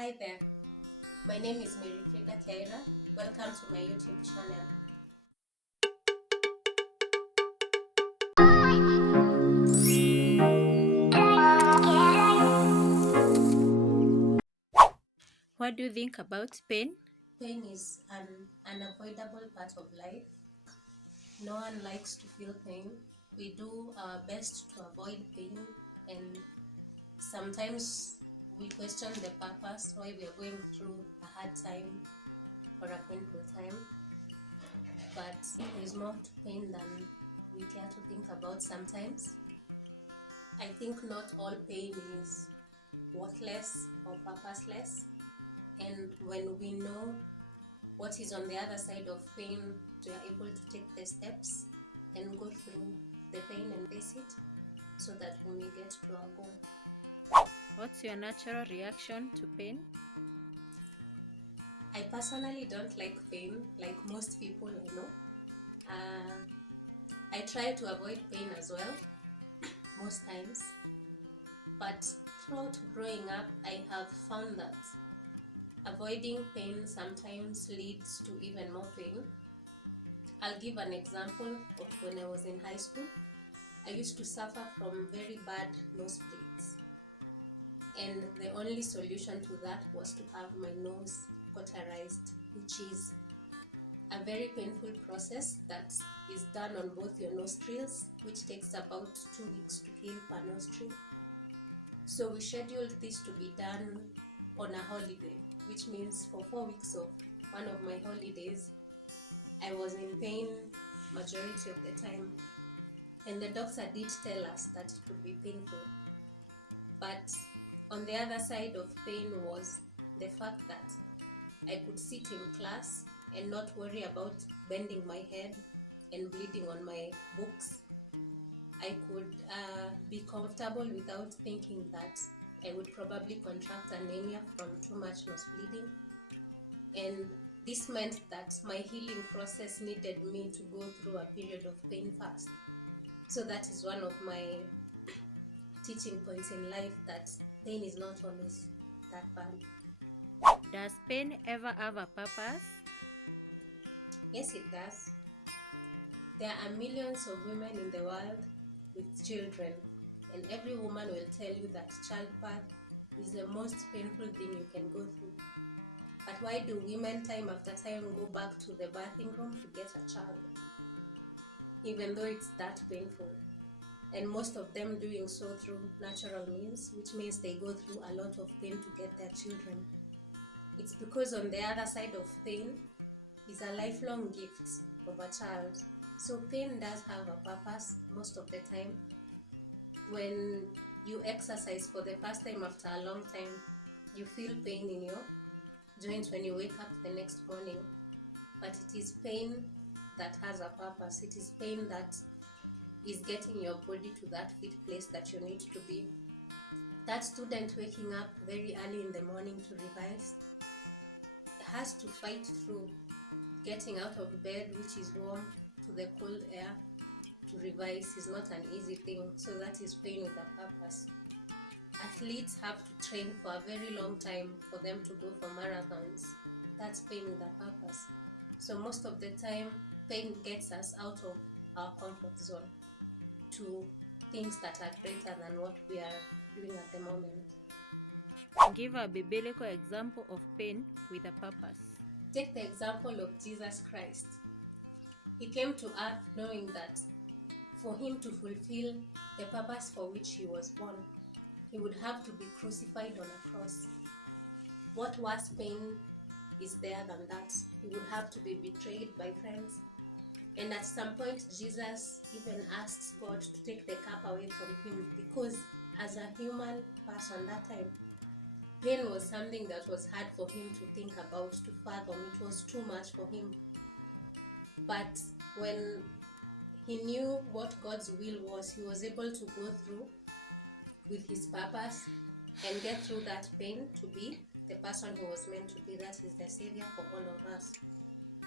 Hi there, my name is Mary Frida Kiaira. Welcome to my YouTube channel. What do you think about pain? Pain is an unavoidable part of life. No one likes to feel pain. We do our best to avoid pain, and sometimes we question the purpose why we are going through a hard time or a painful time. But there's more to pain than we care to think about sometimes. I think not all pain is worthless or purposeless. And when we know what is on the other side of pain, we are able to take the steps and go through the pain and face it so that we may get to our goal. What's your natural reaction to pain? I personally don't like pain, like most people I know. I try to avoid pain as well, most times. But throughout growing up, I have found that avoiding pain sometimes leads to even more pain. I'll give an example of when I was in high school. I used to suffer from very bad nosebleeds, and the only solution to that was to have my nose cauterized, which is a very painful process that is done on both your nostrils, which takes about 2 weeks to heal per nostril. So we scheduled this to be done on a holiday, which means for 4 weeks of one of my holidays, I was in pain majority of the time. And the doctor did tell us that it would be painful. But on the other side of pain was the fact that I could sit in class and not worry about bending my head and bleeding on my books. I could be comfortable without thinking that I would probably contract anemia from too much nose bleeding. And this meant that my healing process needed me to go through a period of pain first. So that is one of my teaching points in life, that pain is not always that bad. Does pain ever have a purpose? Yes, it does. There are millions of women in the world with children, and every woman will tell you that childbirth is the most painful thing you can go through. But why do women time after time go back to the birthing room to get a child, even though it's that painful? And most of them doing so through natural means, which means they go through a lot of pain to get their children. It's because on the other side of pain is a lifelong gift of a child. So pain does have a purpose most of the time. When you exercise for the first time after a long time, you feel pain in your joints when you wake up the next morning. But it is pain that has a purpose. It is pain that is getting your body to that fit place that you need to be. That student waking up very early in the morning to revise has to fight through getting out of bed, which is warm, to the cold air to revise is not an easy thing. So that is pain with a purpose. Athletes have to train for a very long time for them to go for marathons. That's pain with a purpose. So most of the time, pain gets us out of our comfort zone to things that are greater than what we are doing at the moment. Give a biblical example of pain with a purpose. Take the example of Jesus Christ. He came to earth knowing that for him to fulfill the purpose for which he was born, he would have to be crucified on a cross. What worse pain is there than that? He would have to be betrayed by friends. And at some point, Jesus even asks God to take the cup away from him, because as a human person that time, pain was something that was hard for him to think about, to fathom. It was too much for him. But when he knew what God's will was, he was able to go through with his purpose and get through that pain to be the person who was meant to be. That is the Savior for all of us.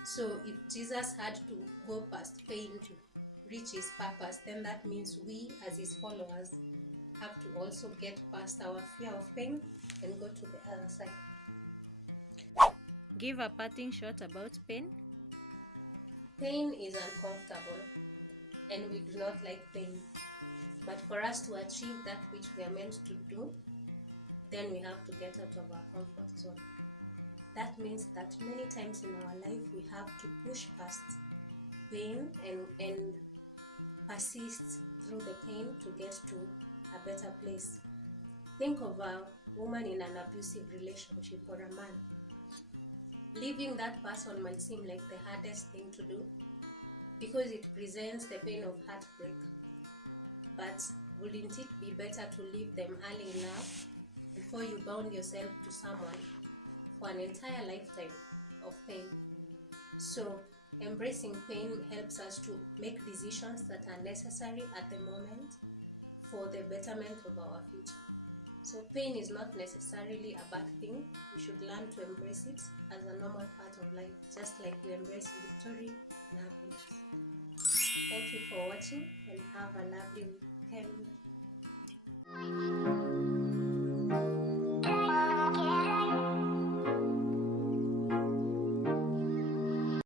So if Jesus had to go past pain to reach his purpose, then that means we as his followers have to also get past our fear of pain and go to the other side. Give a parting shot about pain. Pain is uncomfortable, and we do not like pain. But for us to achieve that which we are meant to do, then we have to get out of our comfort zone. That means that many times in our life we have to push past pain and persist through the pain to get to a better place. Think of a woman in an abusive relationship or a man. Leaving that person might seem like the hardest thing to do because it presents the pain of heartbreak. But wouldn't it be better to leave them early enough before you bound yourself to someone for an entire lifetime of pain? So embracing pain helps us to make decisions that are necessary at the moment for the betterment of our future. So pain is not necessarily a bad thing. We should learn to embrace it as a normal part of life, just like we embrace victory and happiness. Thank you for watching and have a lovely weekend.